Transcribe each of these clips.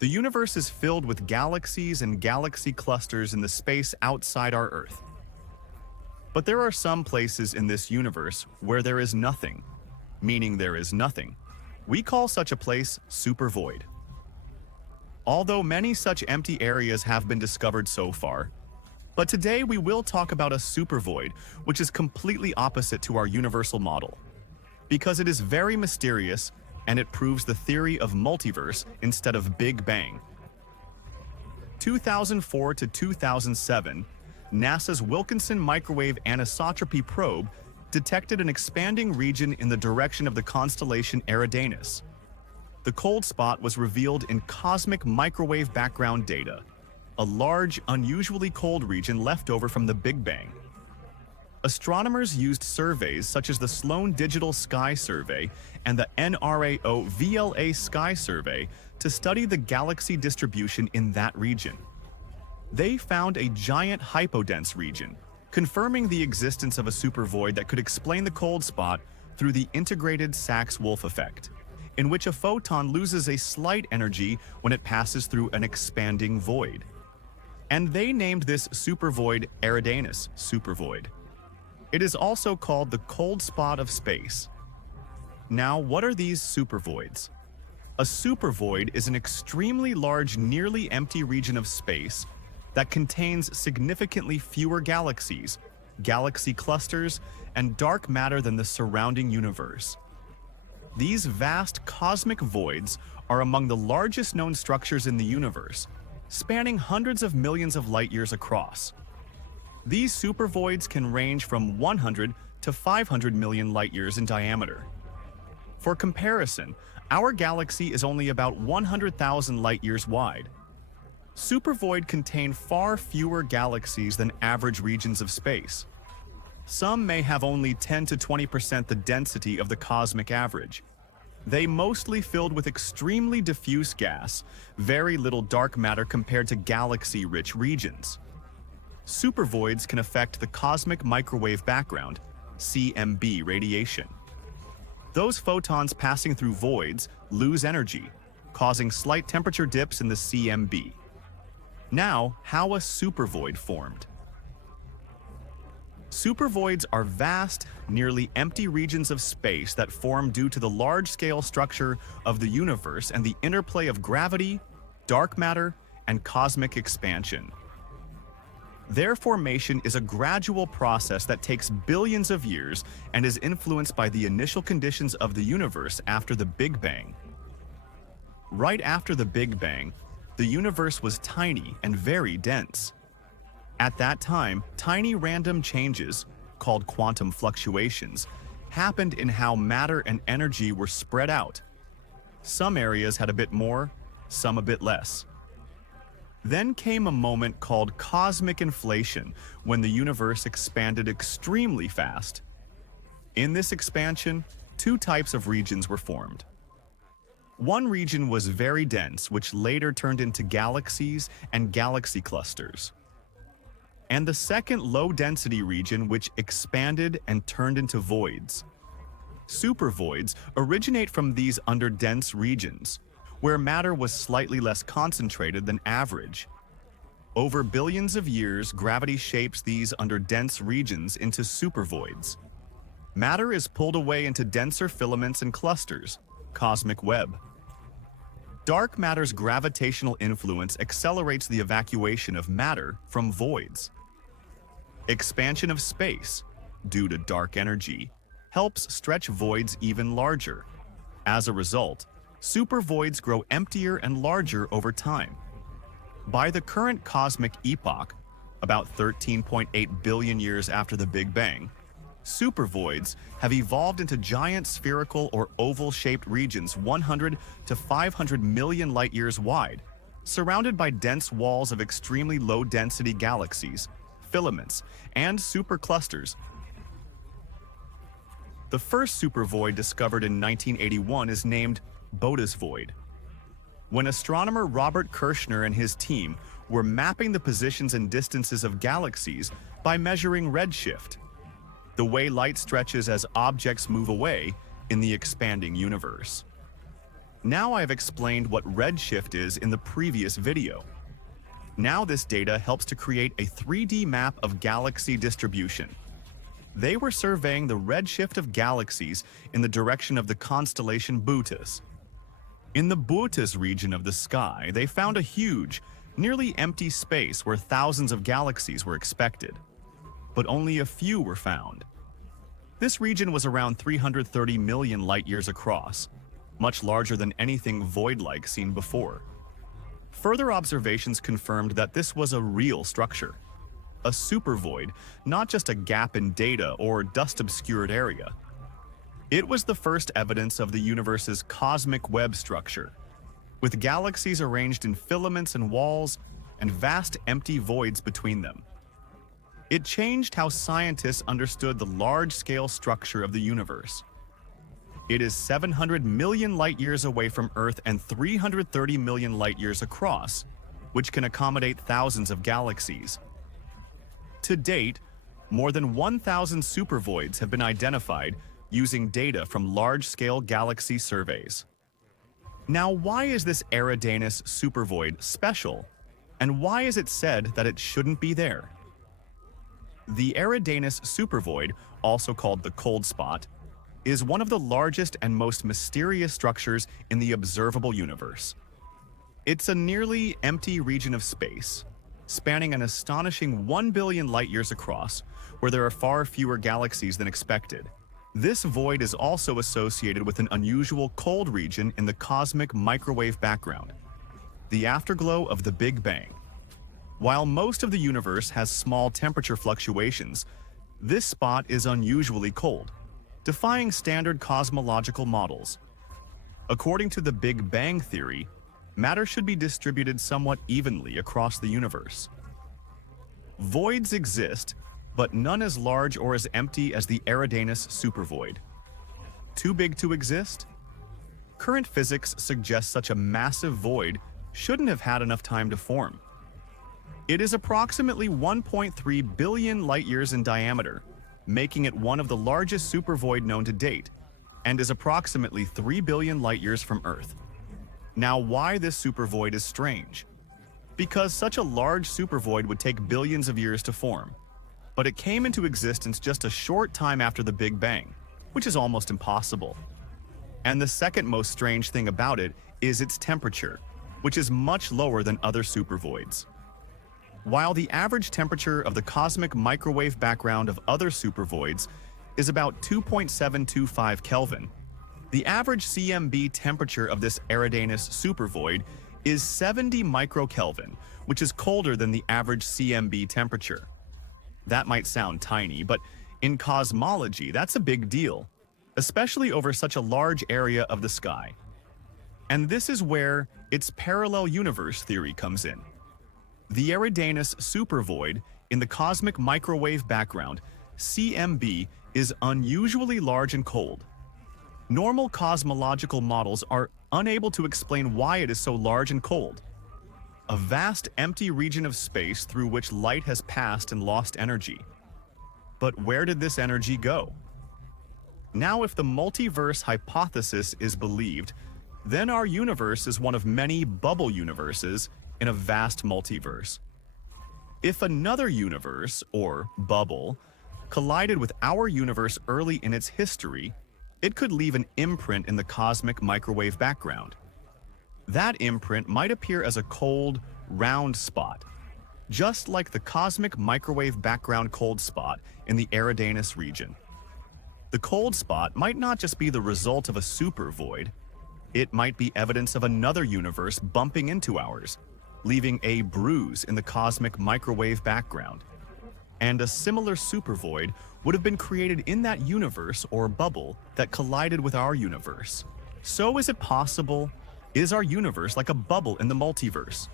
The universe is filled with galaxies and galaxy clusters in the space outside our Earth. But there are some places in this universe where there is nothing, meaning there is nothing. We call such a place supervoid. Although many such empty areas have been discovered so far, but today we will talk about a supervoid, which is completely opposite to our universal model, because it is very mysterious and it proves the theory of multiverse instead of Big Bang. 2004 to 2007, NASA's Wilkinson Microwave Anisotropy Probe detected an expanding region in the direction of the constellation Eridanus. The cold spot was revealed in cosmic microwave background data, a large, unusually cold region left over from the Big Bang. Astronomers used surveys such as the Sloan Digital Sky Survey and the NRAO VLA Sky Survey to study the galaxy distribution in that region. They found a giant hypodense region, confirming the existence of a supervoid that could explain the cold spot through the integrated Sachs-Wolf effect, in which a photon loses a slight energy when it passes through an expanding void. And they named this supervoid Eridanus Supervoid. It is also called the cold spot of space. Now, what are these supervoids? A supervoid is an extremely large, nearly empty region of space that contains significantly fewer galaxies, galaxy clusters, and dark matter than the surrounding universe. These vast cosmic voids are among the largest known structures in the universe, spanning hundreds of millions of light-years across. These supervoids can range from 100 to 500 million light-years in diameter. For comparison, our galaxy is only about 100,000 light-years wide. Supervoid contain far fewer galaxies than average regions of space. Some may have only 10 to 20% the density of the cosmic average. They mostly filled with extremely diffuse gas, very little dark matter compared to galaxy-rich regions. Supervoids can affect the cosmic microwave background, CMB radiation. Those photons passing through voids lose energy, causing slight temperature dips in the CMB. Now, how a supervoid formed. Supervoids are vast, nearly empty regions of space that form due to the large-scale structure of the universe and the interplay of gravity, dark matter, and cosmic expansion. Their formation is a gradual process that takes billions of years and is influenced by the initial conditions of the universe after the Big Bang. Right after the Big Bang, the universe was tiny and very dense. At that time, tiny random changes, called quantum fluctuations, happened in how matter and energy were spread out. Some areas had a bit more, some a bit less. Then came a moment called cosmic inflation, when the universe expanded extremely fast. In this expansion, two types of regions were formed. One region was very dense, which later turned into galaxies and galaxy clusters. And the second low-density region, which expanded and turned into voids. Supervoids originate from these underdense regions, where matter was slightly less concentrated than average. Over billions of years, gravity shapes these underdense regions into supervoids. Matter is pulled away into denser filaments and clusters, cosmic web. Dark matter's gravitational influence accelerates the evacuation of matter from voids. Expansion of space, due to dark energy, helps stretch voids even larger. As a result, supervoids grow emptier and larger over time. By the current cosmic epoch, about 13.8 billion years after the Big Bang, supervoids have evolved into giant spherical or oval-shaped regions 100 to 500 million light-years wide, surrounded by dense walls of extremely low-density galaxies, filaments, and superclusters. The first supervoid discovered in 1981 is named Bode's Void. When astronomer Robert Kirshner and his team were mapping the positions and distances of galaxies by measuring redshift, the way light stretches as objects move away in the expanding universe. Now I have explained what redshift is in the previous video. Now this data helps to create a 3D map of galaxy distribution. They were surveying the redshift of galaxies in the direction of the constellation Bootes. In the Bootes region of the sky, they found a huge, nearly empty space where thousands of galaxies were expected, but only a few were found. This region was around 330 million light-years across, much larger than anything void-like seen before. Further observations confirmed that this was a real structure, a supervoid, not just a gap in data or dust-obscured area. It was the first evidence of the universe's cosmic web structure, with galaxies arranged in filaments and walls and vast empty voids between them. It changed how scientists understood the large-scale structure of the universe. It is 700 million light-years away from Earth and 330 million light-years across, which can accommodate thousands of galaxies. To date, more than 1,000 supervoids have been identified using data from large-scale galaxy surveys. Now, why is this Eridanus Supervoid special, and why is it said that it shouldn't be there? The Eridanus Supervoid, also called the cold spot, is one of the largest and most mysterious structures in the observable universe. It's a nearly empty region of space, spanning an astonishing 1 billion light-years across, where there are far fewer galaxies than expected. This void is also associated with an unusual cold region in the cosmic microwave background, the afterglow of the Big Bang. While most of the universe has small temperature fluctuations, this spot is unusually cold, defying standard cosmological models. According to the Big Bang theory, matter should be distributed somewhat evenly across the universe. Voids exist, but none as large or as empty as the Eridanus Supervoid. Too big to exist? Current physics suggests such a massive void shouldn't have had enough time to form. It is approximately 1.3 billion light-years in diameter, making it one of the largest supervoid known to date, and is approximately 3 billion light-years from Earth. Now, why this supervoid is strange? Because such a large supervoid would take billions of years to form, but it came into existence just a short time after the Big Bang, which is almost impossible. And the second most strange thing about it is its temperature, which is much lower than other supervoids. While the average temperature of the cosmic microwave background of other supervoids is about 2.725 Kelvin, the average CMB temperature of this Eridanus supervoid is 70 microkelvin, which is colder than the average CMB temperature. That might sound tiny, but in cosmology, that's a big deal, especially over such a large area of the sky. And this is where its parallel universe theory comes in. The Eridanus Supervoid in the cosmic microwave background, CMB, is unusually large and cold. Normal cosmological models are unable to explain why it is so large and cold. A vast empty region of space through which light has passed and lost energy. But where did this energy go? Now, if the multiverse hypothesis is believed, then our universe is one of many bubble universes in a vast multiverse. If another universe, or bubble, collided with our universe early in its history, it could leave an imprint in the cosmic microwave background. That imprint might appear as a cold, round spot, just like the cosmic microwave background cold spot in the Eridanus region. The cold spot might not just be the result of a supervoid, it might be evidence of another universe bumping into ours, leaving a bruise in the cosmic microwave background. And a similar supervoid would have been created in that universe or bubble that collided with our universe. So is it possible? Is our universe like a bubble in the multiverse?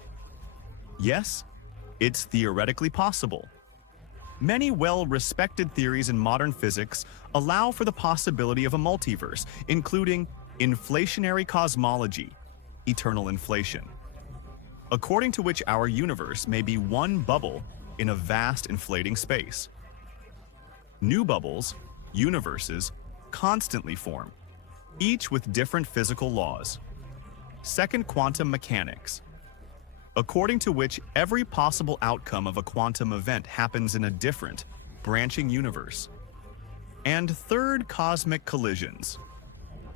Yes, it's theoretically possible. Many well-respected theories in modern physics allow for the possibility of a multiverse, including inflationary cosmology, eternal inflation, according to which our universe may be one bubble in a vast inflating space. New bubbles, universes, constantly form, each with different physical laws. Second, quantum mechanics, according to which every possible outcome of a quantum event happens in a different, branching universe. And third, cosmic collisions,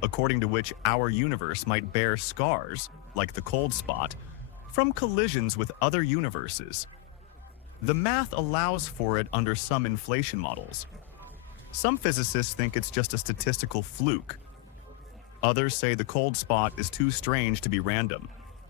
according to which our universe might bear scars, like the cold spot, from collisions with other universes. The math allows for it under some inflation models. Some physicists think it's just a statistical fluke. Others say the cold spot is too strange to be random.